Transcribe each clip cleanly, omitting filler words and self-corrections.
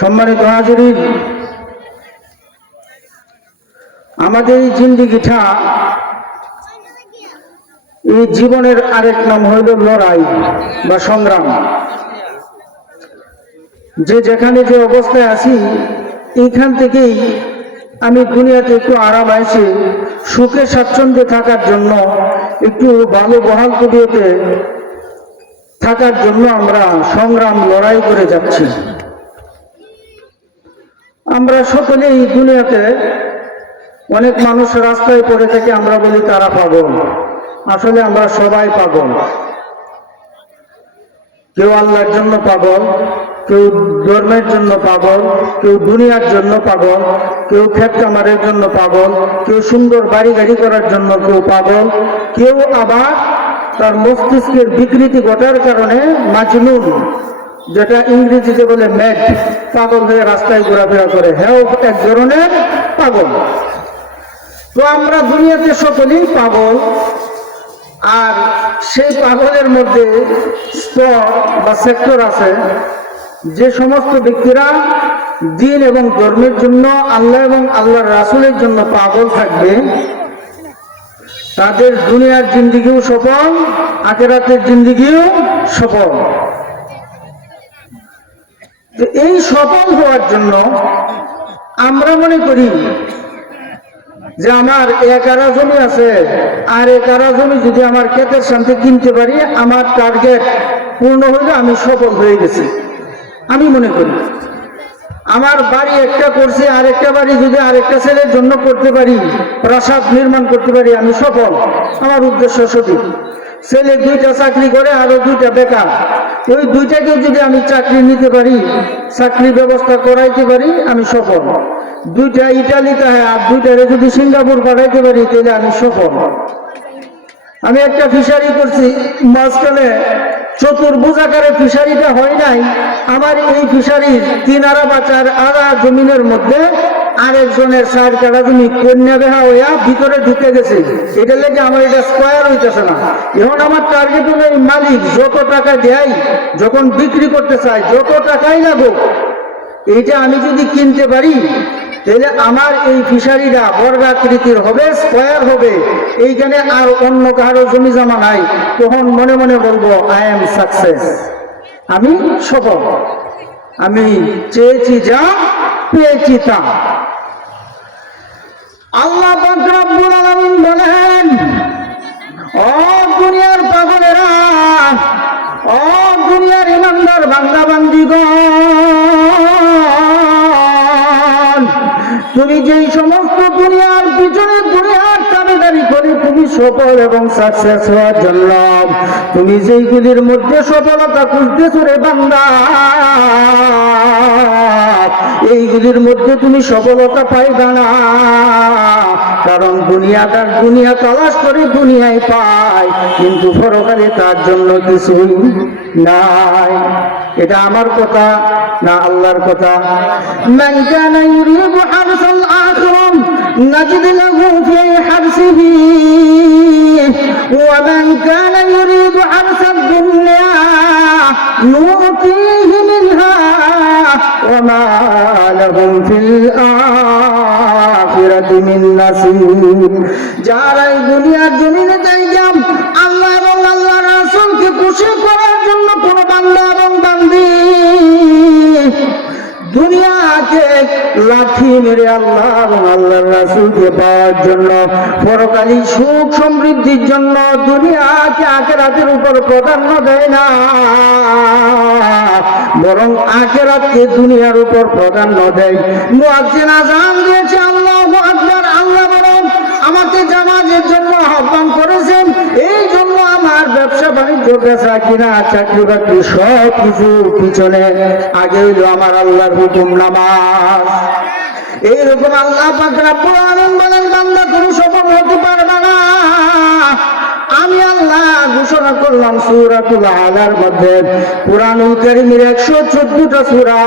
সম্মানিত হাজিরিন, আমাদের এই জিন্দেগিটা, এই জীবনের আরেক নাম হইল লড়াই বা সংগ্রাম। যে যেখানে যে অবস্থায় আছি, এইখান থেকেই আমি দুনিয়াতে একটু আরাম আইসে সুখে স্বাচ্ছন্দ্যে থাকার জন্য, একটু ভালো বহাল তবিয়তে থাকার জন্য আমরা সংগ্রাম লড়াই করে যাচ্ছি। আমরা সকলে এই দুনিয়াতে অনেক মানুষ রাস্তায় পড়ে থেকে আমরা বলি তারা পাগল। আসলে আমরা সবাই পাগল। কেউ আল্লাহর জন্য পাগল, কেউ ধর্মের জন্য পাগল, কেউ দুনিয়ার জন্য পাগল, কেউ ক্ষেত কামারের জন্য পাগল, কেউ সুন্দর বাড়ি গাড়ি করার জন্য কেউ পাগল, কেউ আবার তার মস্তিষ্কের বিকৃতি ঘটার কারণে মাজনুন, যেটা ইংরেজিতে বলে ম্যাড, পাগল হয়ে রাস্তায় ঘোরাফেরা করে, হ্যাঁ এক ধরনের পাগল। তো আমরা দুনিয়াতে সকলেই পাগল। আর সেই পাগলের মধ্যে স্তর বা সেক্টর আছে। যে সমস্ত ব্যক্তিরা দিন এবং ধর্মের জন্য, আল্লাহ এবং আল্লাহর রাসূলের জন্য পাগল থাকবে, তাদের দুনিয়ার জিন্দেগিও সফল, আখিরাতের জিন্দেগিও সফল। তো এই সফল হওয়ার জন্য আমরা মনে করি যে আমার এক আরা জমি আছে, আর এক আরা জমি যদি আমার ক্ষেতের সাথে কিনতে পারি, আমার টার্গেট পূর্ণ হইলে আমি সফল হয়ে গেছি। আমি মনে করি আমার বাড়ি একটা করছি, আর একটা বাড়ি যদি আরেকটা ছেলের জন্য করতে পারি, প্রাসাদ নির্মাণ করতে পারি, আমি সফল। আমার উদ্দেশ্য সঠিক। ছেলে দুইটা চাকরি করে, আরো দুইটা বেকার, ওই দুইটাকে যদি আমি চাকরি নিতে পারি, চাকরি ব্যবস্থা করাইতে পারি, আমি সফল। দুইটা ইটালিতে আর দুইটারে যদি সিঙ্গাপুর পাঠাইতে পারি, তাহলে আমি সফল। আমি একটা ফিশারি করছি, মাঝখানে চতুর্ভুজ আকারে ফিশারিটা হয় নাই। আমার এই ফিশারির 3 আরা বা 4 আরা জমিনের মধ্যে আরেকজনের 4 কাঠা জমি কন্যা বেহা হইয়া ভিতরে ঢুকে গেছে। এটা লেগে আমার এটা স্কোয়ার হইতেছে না। এখন আমার টার্গেট হলো এই মালিক যত টাকা দেয়, যখন বিক্রি করতে চাই, যত টাকাই লাগুক, এইটা আমি যদি কিনতে পারি, তাহলে আমার এই ফিশারিটা বর্গাকৃতির হবে, স্কোয়ার হবে, এইখানে আর অন্য কারো জমি জমা নাই। তখন মনে মনে বলবো আই এম সাকসেস, আমি সফল। আমি চেয়েছি যা, পেয়েছি তা। আল্লাহ পাক রব্বুল আলামিন বলেন, ও দুনিয়ার পাগলেরা, ও দুনিয়ার ইমানদার বান্দা বান্দীগণ, তুমি যেই সমস্ত দুনিয়ার পিছনে দুনিয়ার দাবিদারি করে তুমি সফল এবং সাকসেস হওয়ার জন্য তুমি যেইগুলির মধ্যে সফলতা খুঁজতেছো রে বান্দা, এইগুলির মধ্যে তুমি সফলতা পাইবা না। কারণ দুনিয়া তালাশ করে দুনিয়ায় পায়, কিন্তু পরকালে তার জন্য কিছুই নাই। এটা আমার কথা না আল্লাহর কথা? মান কানা ইউরিদু হারসাল আখিরাহ নাজিদ লাহু ফি হারসিহি ওয়া মান কানা ইউরিদু হারসাদ দুনিয়া নুতিহি মিনহা ওয়া মা লাহুম ফিল আখিরাতি মিন নাসিব। যারা এই দুনিয়ার জমিনে যাইয়াম আল্লাহ এবং আল্লাহর রাসূলকে খুশি করার জন্য কোন বান্দা এবং বান্দি দুনিয়াকে লাঠি মেরে আল্লাহ এবং আল্লাহর রাসূলকে পাওয়ার জন্য, পরকালীন সুখ সমৃদ্ধির জন্য দুনিয়াকে আখিরাতের উপর প্রাধান্য দেয় না, বরং আখিরাতকে দুনিয়ার উপর প্রাধান্য দেয়। মুয়াজ্জিন আযান দিয়েছে, আল্লাহু আকবার। আল্লাহ বলেন আমাকে জামাতের জন্য আহ্বান করেছেন, এই জন্য আমার ব্যবসা বাণিজ্য, বেচা কিনা, চাকরি বাকরি সব কিছু পিছনে আগে হইল আমার আল্লাহর হুকুম, নামাজ। এইরকম আল্লাহ পাক রব্বুল আলামিন বলেন, বান্দা তুমি সফল হতে পারবে না। আমি আল্লাহ ঘোষণা করলাম সূরাতুল আলার মধ্যে, কুরআনুল কারীমের 114টা সূরা,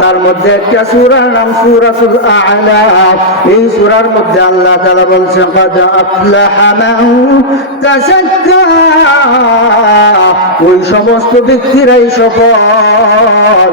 তার মধ্যে একটা সূরার নাম সূরাতুল আলা। এই সূরার মধ্যে আল্লাহ তাআলা বলছেন কাদ আফলাহা মান তাযাক্কা, ওই সমস্ত ব্যক্তিরাই সফল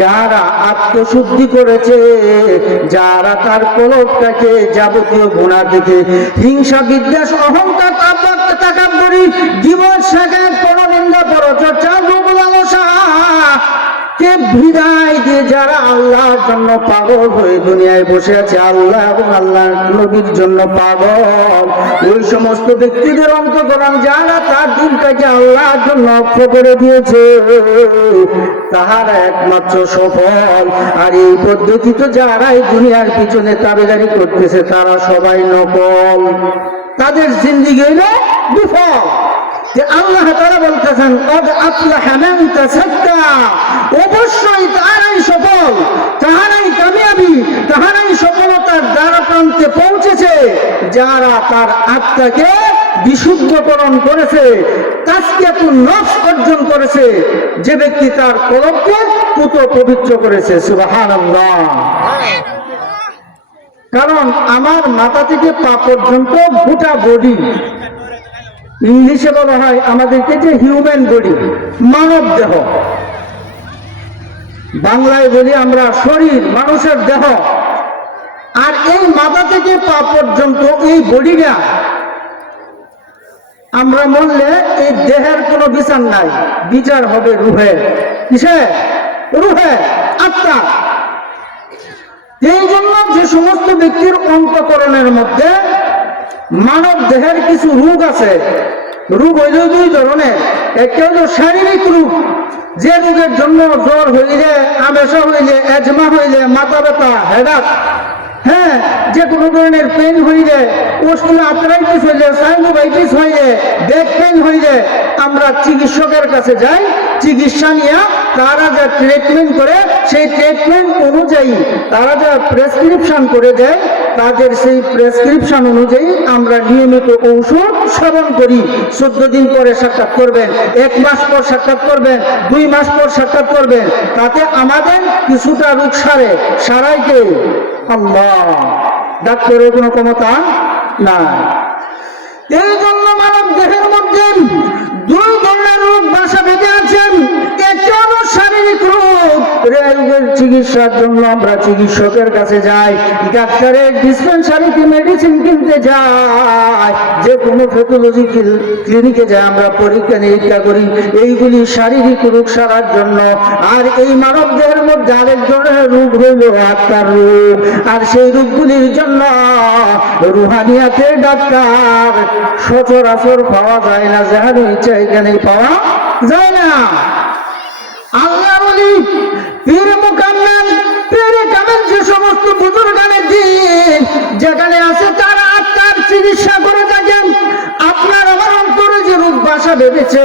যারা আত্মশুদ্ধি করেছে, যারা তার কলবটাকে যাবতীয় গুনাহ থেকে, হিংসা, বিদ্বেষ, অহংকার, তাকাব্বুরি, গীবত, শিরক, পরনিন্দা, পরচর্চা, লোভ, লালসা কে বিদায় দিয়ে যারা আল্লাহর জন্য পাগল হয়ে দুনিয়ায় বসে আছে, আল্লাহ এবং আল্লাহর নবীর জন্য পাগল, ওই সমস্ত ব্যক্তিদের অন্তকরণ যারা তার দিনটাকে আল্লাহর জন্য অক্ষ করে দিয়েছে, তাহারা একমাত্র সফল। আর এই পদ্ধতিতে যারা এই দুনিয়ার পিছনে তাবেদারি করতেছে তারা সবাই নকল, তাদের জিন্দেগি হইল বিফল। যে আল্লাহ তাআলা বলতেছেন কদ আফলাহা মান তাযাক্কা, অবশ্যই তারাই সফল, তারাই কামিয়াবি, তারাই সফলতার দ্বারা প্রান্তে পৌঁছেছে যারা তার আত্মাকে বিশুদ্ধকরণ করেছে, তাজকিয়াতুন নফস অর্জন করেছে, যে ব্যক্তি তার কলবকে পুত পবিত্র করেছে। সুবহানাল্লাহ। কারণ আমার মাথা থেকে পা পর্যন্ত গোটা বডি, ইংলিশে বলা হয় আমাদেরকে যে হিউম্যান বডি, মানব দেহ, বাংলায় বলি আমরা শরীর, মানুষের দেহ। আর এই মাথা থেকে পা পর্যন্ত এই বডিটা আমরা মরলে এই দেহের কোনো বিচার নাই, বিচার হবে রুহের। কিসে? রুহে, আত্মা। এই জন্য যে সমস্ত ব্যক্তির অন্তঃকরণের মধ্যে মানব দেহের কিছু রোগ আছে, রোগ হইল দুই ধরনের। একটা হইল শারীরিক রোগ, যে রোগের জন্য জ্বর হইলে, আমেশা হইলে, এজমা হইলে, মাথা ব্যথা, হেডাক, হ্যাঁ, যে কোনো ধরনের পেন হইলে, অস্টিওআর্থ্রাইটিস হইলে, সাইনোভাইটিস হইলে, ব্যাক পেন হইলে আমরা চিকিৎসকের কাছে যাই, চিকিৎসা নিয়ে তারা যা ট্রিটমেন্ট করে সেই ট্রিটমেন্ট অনুযায়ী তারা যা প্রেসক্রিপশন করে দেয়, তাদের সেই প্রেসক্রিপশন অনুযায়ী আমরা নিয়মিত ঔষধ সেবন করি। 14 দিন পরে সাক্ষাৎ করবেন, 1 মাস পর সাক্ষাৎ করবেন, 2 মাস পর সাক্ষাৎ করবেন, তাতে আমাদের কিছুটা রোগ সারাইতে আল্লাহ, ডাক্তারের কোনো ক্ষমতা নাই। এই জন্য মানব দেহের মধ্যে 2 ধরনের রোগ বাসা বেঁধে আছেন। একটা হলো শারীরিক রোগ, রোগের চিকিৎসার জন্য আমরা চিকিৎসকের কাছে যাই, ডাক্তারের ডিসপেন্সারিতে মেডিসিন কিনতে যাই, যে কোনো প্যাথোলজি ক্লিনিকে যাই, আমরা পরীক্ষা নিরীক্ষা করি, এইগুলি শারীরিক রোগ সারার জন্য। আর এই মানব দেহের মধ্যে আরেক ধরনের রোগ হইল আত্মার রোগ, আর সেই রোগগুলির জন্য রুহানিয়াতের ডাক্তার সচরাচর পাওয়া যায় না, যেখানে ইচ্ছা এখানেই পাওয়া যায় না। আল্লাহ বলি পীর মুকাম্মেল, পীর কামেল যে সমস্ত বুজুর্গানের দিন যেখানে আছে তারা আত্মার চিকিৎসা করে থাকেন। আপনার আমার অন্তরে যে রোগ বাসা বেঁধেছে,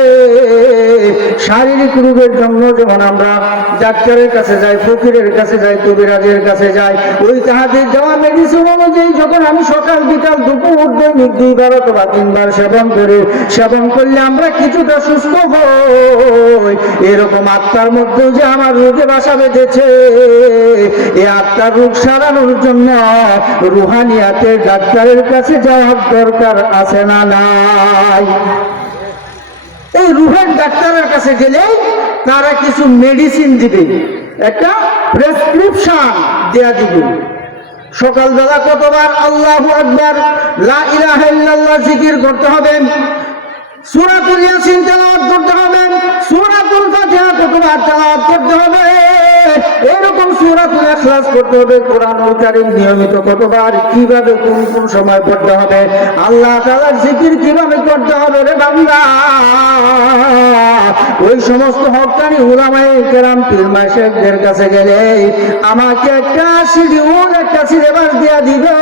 শারীরিক রোগের জন্য যেমন আমরা ডাক্তারের কাছে যাই, ফকিরের কাছে যাই, কবিরাজের কাছে যাই, ওই তাহাদের দেওয়া মেডিসিন অনুযায়ী যখন আমি সকাল বিকাল দুপুর দৈনিক 2 বার অথবা 3 বার সেবন করলে আমরা কিছুটা সুস্থ হই। এরকম আত্মার মধ্যে যে আমার রোগে বাসা বেঁধেছে, এই আত্মার রোগ সারানোর জন্য রুহানিয়াতের ডাক্তারের কাছে যাওয়ার দরকার আছে না নাই? এই রুহের ডাক্তারের কাছে গেলে তারা কিছু মেডিসিন দিবে, একটা প্রেসক্রিপশন দেয়া দিবে। সকালবেলা কতবার আল্লাহু আকবার, লা ইলাহা ইল্লাল্লাহ জিকির করতে হবে, সূরাতুল ইয়াসিন তেলাওয়াত করতে হবে, সূরাতুল ফাতিহা কতবার তেলাওয়াত করতে হবে, এরকম সূরাতুল ইখলাস করতে হবে, কোরআনুল কারীম নিয়মিত কতবার, কিভাবে কোন কোন সময় পড়তে হবে, আল্লাহ তাআলার জিকির কিভাবে করতে হবে রে বান্দা। ওই সমস্ত হক্কানি উলামায়ে কেরাম পীর মাশায়েখদের কাছে গেলে আমাকে একটা শিডিউল, একটা সিলেবাস দেয়া দিবে।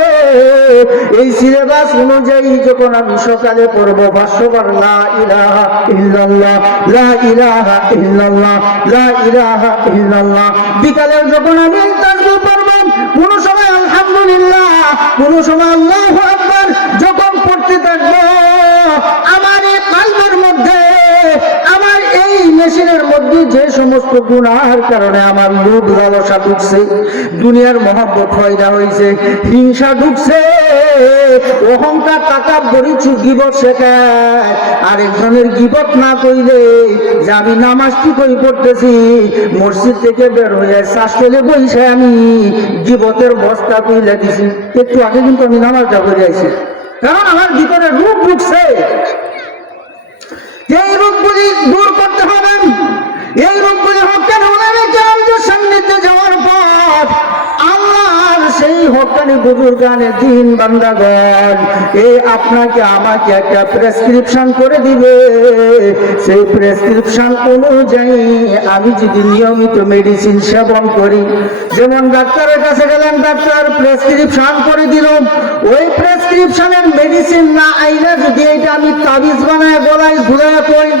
এই সিলেবাস অনুযায়ী যখন আমি সকালে পড়বো 500 বার লা ইলাহা ইল্লাল্লাহ, লা ইলাহা ইল্লাল্লাহ, লা ইলাহা ইল্লাল্লাহ, বিকালে যখন আমি তাসবিহ পড়ব, কোন সময় আলহামদুলিল্লাহ, কোন সময় আল্লাহু আকবার যখন পড়তে থাকবো, আমার মধ্যে যে সমস্ত গুনাহের কারণে আমার লোভ লালসা ঢুকছে, দুনিয়ার মহব্বত পয়দা হয়েছে, হিংসা ঢুকছে, অহংকার, তাকাব্বুরি, গীবত শেখায়। আরেকজনের গীবত না কইলে যে আমি নামাজ ঠিকই পড়তেছি, মসজিদ থেকে বের হয়ে শ্বাসলে বইসে আমি গীবতের বস্তা কইলে দিছি। একটু আগে কিন্তু আমি নামাজটা পড়ে আইছি, কারণ আমার ভিতরে রূপ ঢুকছে। এই রূপগুলি দূর করতে হবে। এই রূপগুলি হকের ওলামে কেরামদের সান্নিধ্যে যাওয়ার পর আল্লাহর সেই হকানি বুজুর্গানে দিন বান্দাগণ এই আপনাকে আমাকে একটা প্রেসক্রিপশন করে দিবে। সেই প্রেসক্রিপশন অনুযায়ী আমি যদি নিয়মিত মেডিসিন সেবন করি, যেমন ডাক্তারের কাছে গেলেন, ডাক্তার প্রেসক্রিপশন করে দিল, ওই প্রেসক্রিপশনের মেডিসিন না আইলে যদি এটা আমি তাবিজ বানায় গলায় ঝুলায় করি,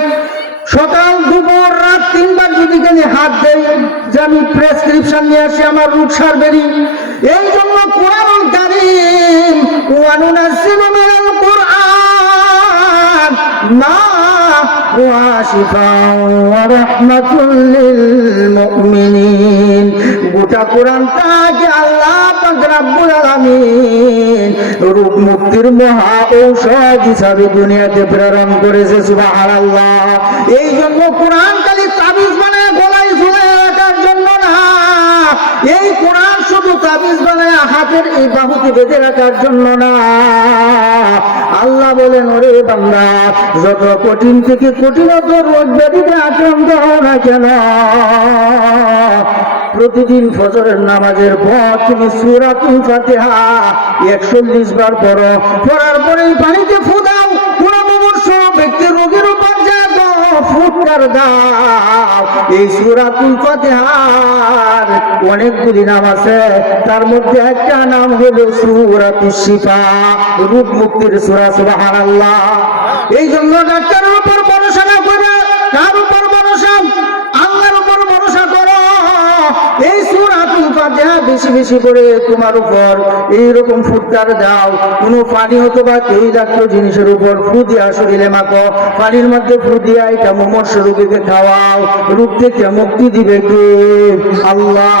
সকাল দুপুর রাত 3 বার যদি খালি হাত দেই যে আমি প্রেসক্রিপশন নিয়ে আসি, আমার রোগ সারবেরি। এই জন্য কোরআনুল কারীম ওয়ানুনাজ্জিলু মিনাল কুরআন মা হুয়া শিফাউ ওয়া রাহমাতুল লিল মুমিনিন। গোটা কোরআনটাকে আল্লাহ পাক রব্বুল আলামিন রোগ মুক্তির মহা ঔষধ হিসাবে দুনিয়াতে প্রেরণ করেছে। সুবহানাল্লাহ। এই জন্য কোরআন খালি তাবিজ বানায় গলায় ঝুলায় রাখার জন্য না, এই কোরআন শুধু তাবিজ বানায় হাতের এই বাহুতে বেঁধে রাখার জন্য না। আল্লাহ বলেন, ওরে বান্দা, যত কঠিন থেকে কঠিনতর রোগ ব্যাধিতে আক্রান্ত হও না কেন, প্রতিদিন ফজরের নামাজের পর তুমি সূরাতুল ফাতিহা 140 বার পড়ো। পড়ার পরেই পানিতে ফু দাও। কোন মুমূর্ষ ব্যক্তি রোগের উপর যায় ফুটকার দাও। এই সূরাতুল ফাতিহার অনেকগুলি নাম আছে, তার মধ্যে একটা নাম হলো সূরাতুশ শিফা, রোগ মুক্তির সূরা। সুবহানাল্লাহ। এই জন্য ডাক্তারের উপর ভরসা না করে কার উপর ভরসা? আল্লাহর উপর ভরসা করো। এই সূরাতুল ফাতিহা বেশি বেশি করে তোমার উপর এইরকম ফুটকার দাও। কোনো পানি অথবা তৈলাক্ত জিনিসের উপর ফু দিয়া শরীরে মাখো। পানির মধ্যে ফু দিয়া এটা মুমূর্ষ রোগীকে খাওয়াও। রোগ থেকে মুক্তি দিবে কে? আল্লাহ।